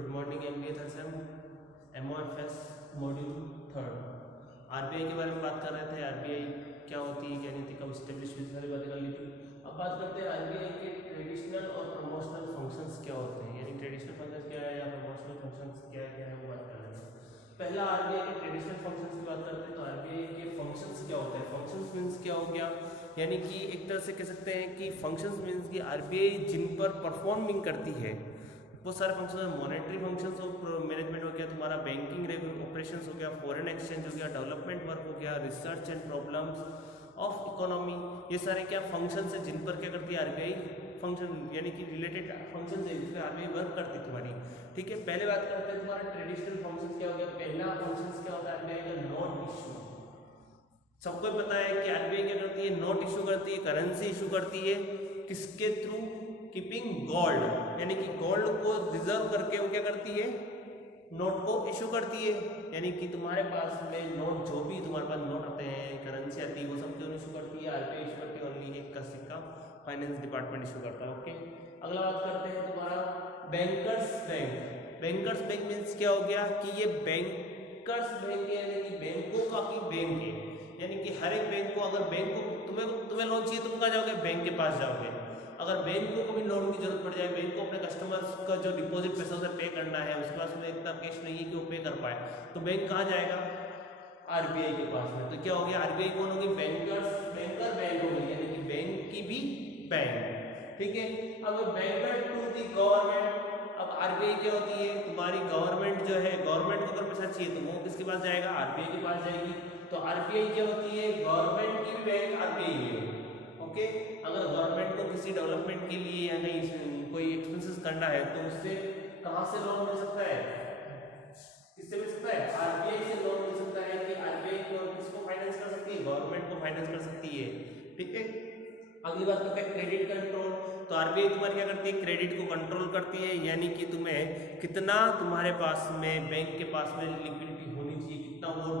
Good morning MBA third same MOFs module third. RBI के बारे में बात कर रहे थे। आरबीआई क्या होती है, क्या नहीं थी, कब स्टेब्लिश हुई, सारी बातें कर ली थी। अब बात करते हैं आरबीआई के ट्रेडिशनल और प्रमोशनल फंक्शंस क्या होते हैं, यानी ट्रेडिशनल फंक्शंस क्या है या प्रमोशनल फंक्शंस क्या है वो बात कर रहे हैं। पहला आरबीआई के ट्रेडिशनल फंक्शंस की बात करते हैं तो आरबीआई के फंक्शंस क्या होते हैं। फंक्शंस मीन्स क्या हो गया, यानी कि एक तरह से कह सकते हैं कि फंक्शंस मीन्स कि आरबीआई जिन पर परफॉर्मिंग करती है बहुत सारे फंक्शन, मॉनेटरी फंक्शंस और मैनेजमेंट हो गया, तुम्हारा बैंकिंग ऑपरेशंस हो गया, फॉरेन एक्सचेंज हो गया, डेवलपमेंट वर्क हो गया, research and problems of economy, ये सारे क्या फंक्शंस है जिन पर क्या करती है आरबीआई फंक्शन, यानी कि रिलेटेड फंक्शन है जिस पर आरबीआई वर्क करती है तुम्हारी। ठीक है, पहले बात करते हैं तुम्हारा ट्रेडिशनल फंक्शंस क्या हो गया। पहला फंक्शंस क्या होता है आरबीआई का, नोट इशू। सबको पता है कि आरबीआई क्या करती है, नोट इशू करती है, करेंसी इशू करती है, किसके थ्रू, कीपिंग गोल्ड, यानी कि गोल्ड को रिजर्व करके वो क्या करती है, नोट को इशू करती है। यानी कि तुम्हारे पास में नोट, जो भी तुम्हारे पास नोट आते हैं, करेंसी आती है, वो सब क्यों इशू करती है, आरबीआई इशू करती है। ओनली एक का सिक्का फाइनेंस डिपार्टमेंट इशू करता है। ओके, अगला बात करते हैं तुम्हारा bankers bank. Bankers bank means क्या हो गया कि ये बैंकर्स बैंक है, यानी कि बैंकों का की बैंक है, यानी कि हर एक बैंक को, अगर बैंक को तुम्हें लोन चाहिए, तुम कहाँ जाओगे, बैंक के पास जाओगे। अगर बैंक को कभी लोन की जरूरत पड़ जाए, बैंक को अपने कस्टमर्स का जो डिपॉजिट पैसा उसे पे करना है, उसके पास में इतना कैश नहीं है कि वो पे कर पाए, तो बैंक कहाँ जाएगा, आरबीआई के पास में। तो क्या हो गया, आरबीआई कौन होगी, बैंकर बैंक होगी, यानी कि बैंक की भी बैंक। ठीक है, अब बैंकर टू दी गवर्नमेंट। अब आरबीआई क्या होती है, तुम्हारी गवर्नमेंट जो है, गवर्नमेंट को अगर पैसा चाहिए तो वो किसके पास जाएगा, आरबीआई के पास जाएगी। तो आरबीआई क्या होती है, गवर्नमेंट की बैंक आरबीआई है। ओके, अगर गवर्नमेंट को किसी डेवलपमेंट के लिए या नहीं कोई एक्सपेंसेस करना है तो उससे कहां से लोन मिल सकता है, किससे मिल सकता है, आरबीआई से लोन मिल सकता है। कि आरबीआई को किसको फाइनेंस कर सकती है, गवर्नमेंट को फाइनेंस कर सकती है। ठीक है, अगली बात करते हैं क्रेडिट कंट्रोल। तो आरबीआई तुम्हारी क्या करती है, क्रेडिट को कंट्रोल करती है, यानी कि तुम्हें कितना तुम्हारे पास में, बैंक के पास में लिक्विडिटी होनी चाहिए, कितना वो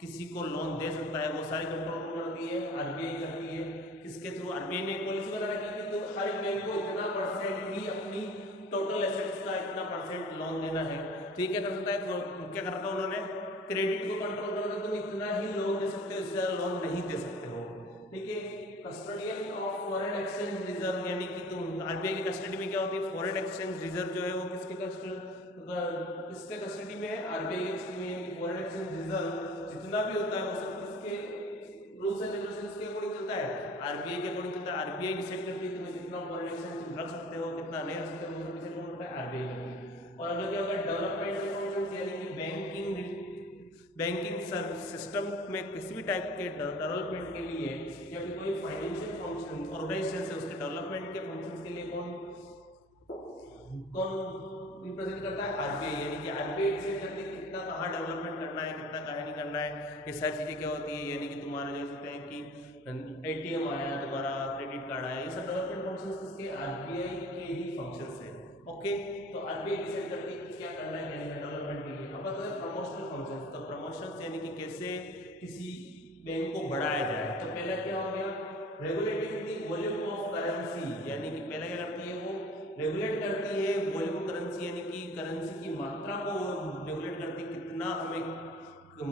किसी को लोन दे सकता है, वो सारी कंट्रोल करती है, आरबीआई करती है। किसके थ्रू, आरबीआई ने पॉलिसी बना रखी है कि तो हर बैंक को इतना परसेंट ही अपनी टोटल एसेट्स का इतना परसेंट लोन देना है। तो ये क्या कर सकता है, क्या कर रखा उन्होंने, क्रेडिट को कंट्रोल कर रखा, तुम इतना ही लोन दे सकते हो, इससे ज्यादा लोन नहीं दे सकते हो। ठीक है, custodian of foreign exchange reserve, यानी कि तुम आरबीआई की कस्टडी में क्या होती है, फॉरेन एक्सचेंज रिजर्व जो है वो किसके कस्टडी में है, आरबीआई की कस्टडी में। यानी फॉरेन एक्सचेंज रिजर्व जितना भी होता है वो सब किसके रूल्स एंड रेगुलेशंस के अकॉर्डिंग चलता है, आरबीआई के अकॉर्डिंग चलता है। आरबीआई डिसाइड करती है तुम्हें कितना फॉरेन एक्सचेंज रख सकते हो, कितना नहीं रख सकते हो, वो सब डिसाइड करता है आरबीआई करती है। और अगला क्या होगा, डेवलपमेंट फंक्शंस, यानी कि बैंकिंग सिस्टम में किसी भी टाइप के डेवलपमेंट के लिए या फिर कोई फाइनेंशियल फंक्शन ऑर्गेनाइजेशन है, उसके डेवलपमेंट के फंक्शंस के लिए कौन रिप्रेजेंट करता है, आरबीआई। यानी कि आरबीआई डिसाइड करती है कितना कहाँ डेवलपमेंट करना है, कितना कहाँ नहीं करना है। ये सारी चीजें क्या होती है, यानी कि तुम्हारा जो सकते हैं कि एटीएम आया, तुम्हारा क्रेडिट कार्ड आया, ये सब डेवलपमेंट फंक्शंस किसके, आरबीआई के ही फंक्शंस है। ओके, तो आरबीआई डिसाइड करती है क्या करना है, यानी डेवलपमेंट के लिए। अब बात करें प्रमोशनल फंक्शंस। तो प्रमोशंस यानी कि कैसे किसी बैंक को बढ़ाया जाए। तो पहला क्या हो गया, regulating the volume of currency, यानी कि पहला क्या करती है, वो रेगुलेट करती है वॉल्यूम करेंसी, यानी कि करेंसी की मात्रा को रेगुलेट करती है, कितना हमें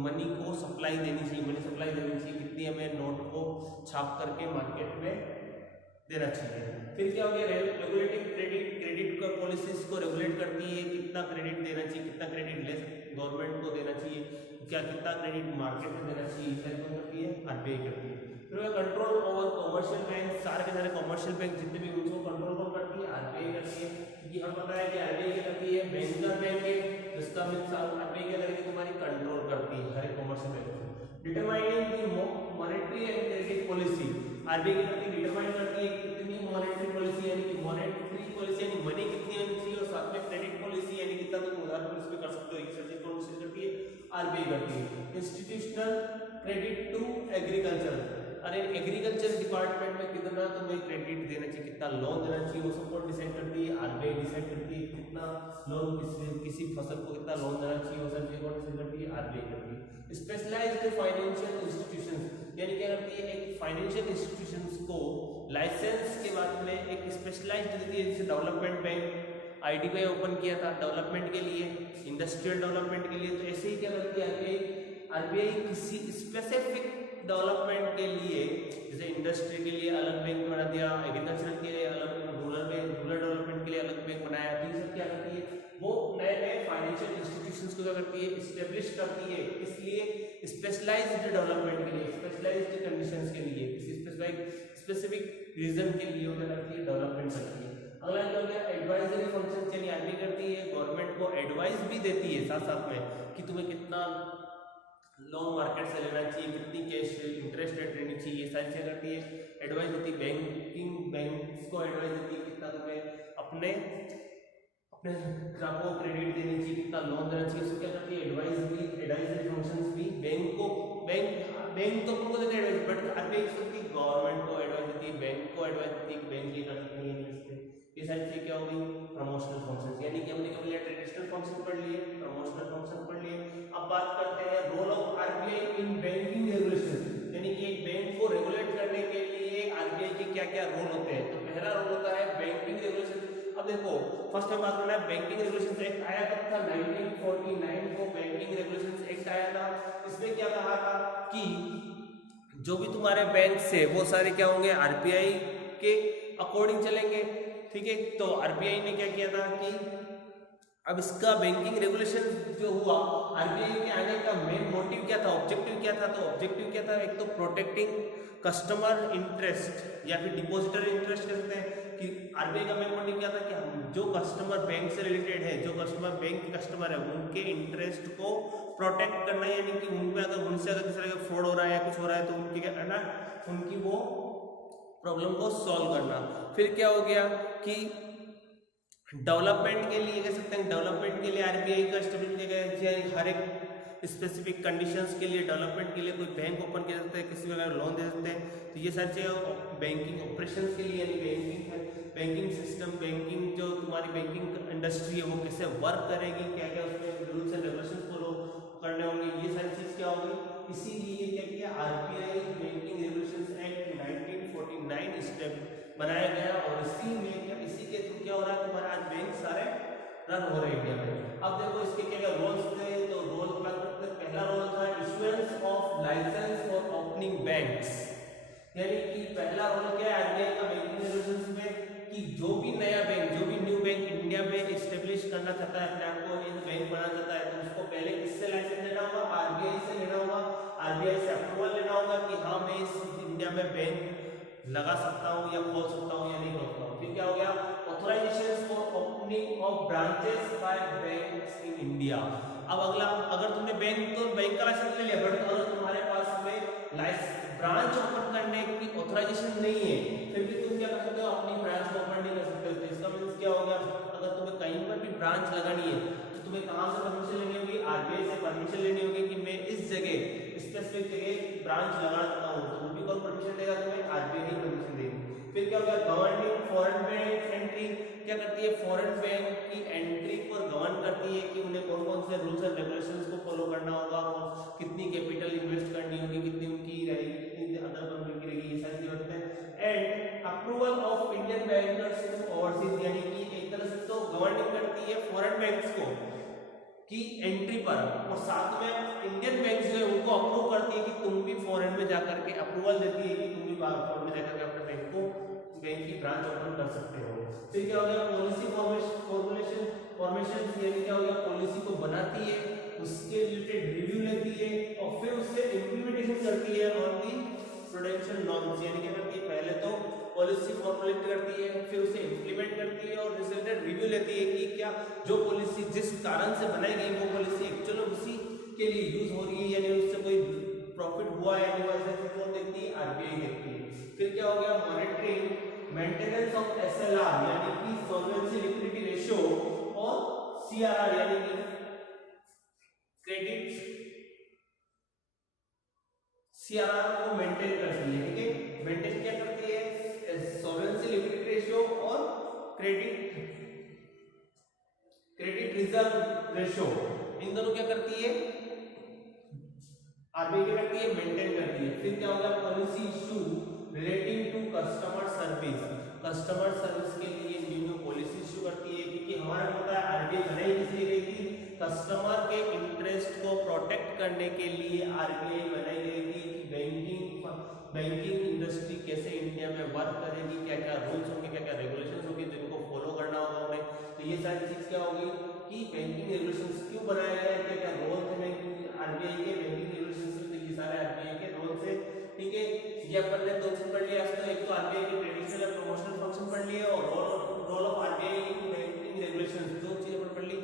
मनी को सप्लाई देनी चाहिए, मनी सप्लाई देनी चाहिए, कितनी हमें नोट को छाप करके मार्केट में देना चाहिए। फिर क्या हो गया, रेगुलेटिंग क्रेडिट का पॉलिसीज को रेगुलेट करती है, कितना क्रेडिट देना चाहिए, कितना क्रेडिट ले गवर्नमेंट को देना चाहिए, क्या कितना क्रेडिट मार्केट में देना चाहिए, सारी कौन करती है, आरबीआई करती है। फिर कंट्रोल ओवर कॉमर्शियल बैंक, सारे के सारे कॉमर्शियल बैंक जितने भी उनको कंट्रोल कौन करती है, आरबीआई करती है। क्योंकि हमें पता है कि आरबीआई क्या करती है, बैंकर बैंक है, जिसका मीन्स आरबीआई क्या करेगी, तुम्हारी कंट्रोल करती है हर एक कॉमर्शियल बैंक को। Determining the monetary and credit policy, RBI क्या करती है, डिटरमाइन करती है कितनी मॉनेटरी पॉलिसी, यानी कि मॉनेटरी पॉलिसी यानी मनी कितनी होनी चाहिए, और साथ में क्रेडिट पॉलिसी यानी कितना तुम उधार पॉलिसी कर सकते हो, ये सब्जेक्ट कौन सी करती है, आरबीआई करती है। इंस्टीट्यूशनल क्रेडिट टू एग्रीकल्चर, अरे एग्रीकल्चर डिपार्टमेंट में कितना तुम्हें क्रेडिट देना चाहिए, कितना लोन देना चाहिए, वो सब कौन डिसाइड करती है, आरबीआई डिसाइड करती है। कितना लोन किसी फसल को कितना लोन देना चाहिए, वो सब कौन डिसाइड करती है, आरबीआई करती है। स्पेशलाइज्ड फाइनेंशियल इंस्टीट्यूशंस, यानी क्या करती है, एक फाइनेंशियल इंस्टीट्यूशंस को लाइसेंस के बाद में एक स्पेशलाइज्ड देती है, जैसे डेवलपमेंट बैंक आईडीबीआई ओपन किया था डेवलपमेंट के लिए, इंडस्ट्रियल डेवलपमेंट के लिए। तो ऐसे ही क्या करती है आरबीआई किसी स्पेसिफिक डेवलपमेंट के लिए, जैसे इंडस्ट्री के लिए अलग बैंक बना दिया, एग्रीकल्चर के लिए अलग, रूरल डेवलपमेंट के लिए अलग बैंक बनाया। तो ये सब क्या करती है, वो नए नए फाइनेंशियल इंस्टीट्यूशंस को क्या करती है, इस्टेब्लिश करती है। इसलिए स्पेशलाइज्ड डेवलपमेंट के लिए, स्पेशलाइज्ड कंडीशंस के लिए, किसी स्पेसिफिक रीजन के लिए वो क्या करती है, डेवलपमेंट करती है। अगला क्या हो गया, एडवाइजरी फंक्शन। यानी आरबीआई करती है, गवर्नमेंट को एडवाइस भी देती है साथ साथ में कि तुम्हें कितना लोन मार्केट से लेना चाहिए, कितनी कैश इंटरेस्ट रेट लेनी चाहिए, ये सारी चीजें करती है। एडवाइस देती है, बैंक्स को एडवाइस देती है कितना तुम्हें अपने ग्राहकों को क्रेडिट देनी चाहिए, कितना लोन देना चाहिए। उसको क्या करती है, एडवाइजरी फंक्शंस भी बैंक तो तुमको देते हैं एडवाइस, बट आरबीआई गवर्नमेंट को एडवाइस देती है, बैंक को एडवाइस देती है कि बैंक ये कर सकती है। ये सारी चीजें क्या हो गई, प्रमोशनल फंक्शंस। यानी कि हमने क्या लिया, ट्रेडिशनल फंक्शन पढ़ लिए, प्रमोशनल फंक्शन पढ़ लिए। अब बात करते हैं role of RBI in banking regulation. यानी कि एक बैंक को रेगुलेट करने के लिए आरबीआई के क्या क्या रोल होते हैं। तो पहला रोल होता है बैंकिंग रेगुलेशन। अब देखो, फर्स्ट में बात करना है बैंकिंग रेगुलेशन एक्ट आया कब था, 1949 को बैंकिंग रेगुलेशन एक्ट आया था। इसमें क्या कहा था कि जो भी तुम्हारे बैंक से वो सारे क्या होंगे, आरबीआई के अकॉर्डिंग चलेंगे। ठीक है, तो आरबीआई ने क्या किया था कि अब इसका बैंकिंग रेगुलेशन जो हुआ, आरबीआई के आने का मेन मोटिव क्या था, ऑब्जेक्टिव क्या था। तो ऑब्जेक्टिव क्या था, एक तो प्रोटेक्टिंग कस्टमर इंटरेस्ट या फिर डिपॉजिटर इंटरेस्ट कह सकते हैं कि आरबीआई का मेन मोटिव क्या था कि हम जो कस्टमर बैंक से रिलेटेड है, जो कस्टमर बैंक के कस्टमर है, उनके इंटरेस्ट को प्रोटेक्ट करना। यानी कि उनमें अगर उनसे अगर किसी तरह का फ्रॉड हो रहा है या कुछ हो रहा है तो उनकी क्या करना, उनकी वो प्रॉब्लम को सॉल्व करना। फिर क्या हो गया कि डेवलपमेंट के लिए कह सकते हैं, डेवलपमेंट के लिए आरबीआई का एस्टेब्लिश किया गया है। हर एक स्पेसिफिक कंडीशंस के लिए, डेवलपमेंट के लिए कोई बैंक ओपन कर सकते हैं, किसी वगैरह लोन दे सकते हैं। तो ये सारी चीजें बैंकिंग ऑपरेशंस के लिए, यानी बैंकिंग सिस्टम, बैंकिंग जो तुम्हारी बैंकिंग इंडस्ट्री है वो कैसे वर्क करेगी, क्या क्या उसमें रूल्स एंड रेगुलेशन फॉलो करने होंगे, ये सारी चीज क्या होगी। इसीलिए क्या किया, आरबीआई बैंकिंग रेगुलेशंस एक्ट 1949 बनाया गया। और इसी के थ्रू क्या हो रहा है, तुम्हारे आज बैंक सारे रन हो रहे हैं इंडिया में। अब देखो इसके क्या क्या रोल्स थे। तो रोल पहला रोल था issuance of license for opening banks. यानी कि पहला रोल क्या है आरबीआई का बैंकिंग रेगुलेशंस में कि जो भी नया बैंक, जो भी न्यू बैंक इंडिया में एस्टेब्लिश करना चाहता है, अपने आप को इन बैंक बनाना चाहता है, तो उसको पहले किससे लाइसेंस लेना होगा, आरबीआई से लेना होगा। आरबीआई से अप्रूवल लेना होगा कि हाँ मैं इस इंडिया में बैंक लगा सकता हूँ या खोल सकता हूँ या नहीं खोल सकता हूँ। फिर क्या हो गया, authorization for opening of branches by banks in India. अब अगला, अगर तुमने बैंक का लाइसेंस ले लिया, बट अगर तुम्हारे पास में ब्रांच ओपन करने की ऑथराइजेशन नहीं है, फिर भी तुम क्या कर सकते हो, अपनी ब्रांच को ओपन नहीं कर सकते। तो इसका मीन्स क्या हो गया, अगर तुम्हें कहीं पर भी ब्रांच लगानी है तो तुम्हें कहाँ से परमिशन लेनी होगी, आरबीआई से परमिशन लेनी होगी कि मैं इस जगह स्पेसिफिक जगह ब्रांच लगा सकता हूँ। तो वो भी कौन परमिशन देगा, तुम्हें आरबीआई ही परमिशन देगी। फिर क्या हो गया, गवर्निंग फॉरेन बैंक एंट्री। क्या करती है, फॉरेन बैंक की एंट्री को गवर्न करती है कि उन्हें कौन कौन से रूल्स एंड रेगुलेशंस को फॉलो करना होगा, कितनी कैपिटल इन्वेस्ट करनी होगी, कितनी उनकी रहेगी, कितनी अदर कंपनी की रहेगी, ये सारी चीजें होते हैं। And approval of Indian bankers to overseas. यानी कि एक तरह से तो गवर्निंग करती है फॉरेन बैंक्स को की एंट्री पर, और साथ में इंडियन बैंक्स जो है उनको अप्रूव करती है कि तुम भी फॉरेन में जाकर के अप्रूवल देती है कि तुम भी फॉरेन में जाकर के अपने बैंक की ब्रांच ओपन कर सकते हो। फिर क्या हो गया, पॉलिसी फॉर्मेशन। यानी क्या हो गया, पॉलिसी को बनाती है, उसके रिलेटेड रिव्यू लेती है और फिर उससे इंप्लीमेंटेशन करती है ऑन दी प्रूडेंशियल नॉर्म्स। यानी क्या करती है, पहले तो पॉलिसी फॉर्मुलेट करती है, फिर उसे इंप्लीमेंट करती है और रिजल्टेड रिव्यू लेती है कि क्या जो पॉलिसी जिस कारण से बनाई गई वो पॉलिसी एक्चुअली उसी के लिए यूज हो रही है, यानी उससे कोई प्रॉफिट हुआ है नहीं हुआ, कौन देखती है, आरबीआई देखती है। फिर क्या हो गया, मॉनिटरिंग मेंटेनेंस ऑफ एसएलआर यानी कि सॉल्वेंसी लिक्विडिटी रेशियो और सीआरआर यानी कि क्रेडिट सीआरआर को मेंटेन करती है। ठीक है, मेंटेन क्या करती है, सॉल्वेंसी लिक्विडिटी रेशियो और क्रेडिट रिजर्व रेशियो, इन दोनों क्या करती है, आरबीआई क्या करती है, मेंटेन करती है। फिर क्या होगा, policy issue relating to customer service. Customer service के लिए न्यू पॉलिसी इशू करती है, क्योंकि हमारा पता है आरबीआई बनाई किस लिए गई थी, कस्टमर के इंटरेस्ट को प्रोटेक्ट करने के लिए आरबीआई बनाई गई थी कि बैंकिंग इंडस्ट्री कैसे इंडिया में वर्क करेगी, क्या क्या रूल्स होंगे, क्या क्या रेगुलेशंस होंगे जिनको फॉलो करना होगा उन्हें। तो ये सारी चीज क्या होगी कि बैंकिंग रेगुलेशंस क्यों बनाए गए, क्या क्या रोल थे बैंकिंग आरबीआई के बैंकिंग रेगुलेशंस में, तो ये सारे आरबीआई के रोल थे। ठीक है, ये अपन ने दो चीज पढ़ लिया आज। तो एक तो आरबीआई के ट्रेडिशनल और प्रमोशनल फंक्शन पढ़ लिए और role of RBI in banking regulations, दो चीजें अपन पढ़ ली।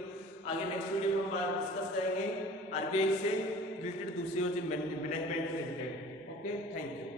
आगे नेक्स्ट वीडियो में हम बात डिस्कस करेंगे आरबीआई से रिलेटेड दूसरी और मैनेजमेंट से रिलेटेड। Okay, thank you.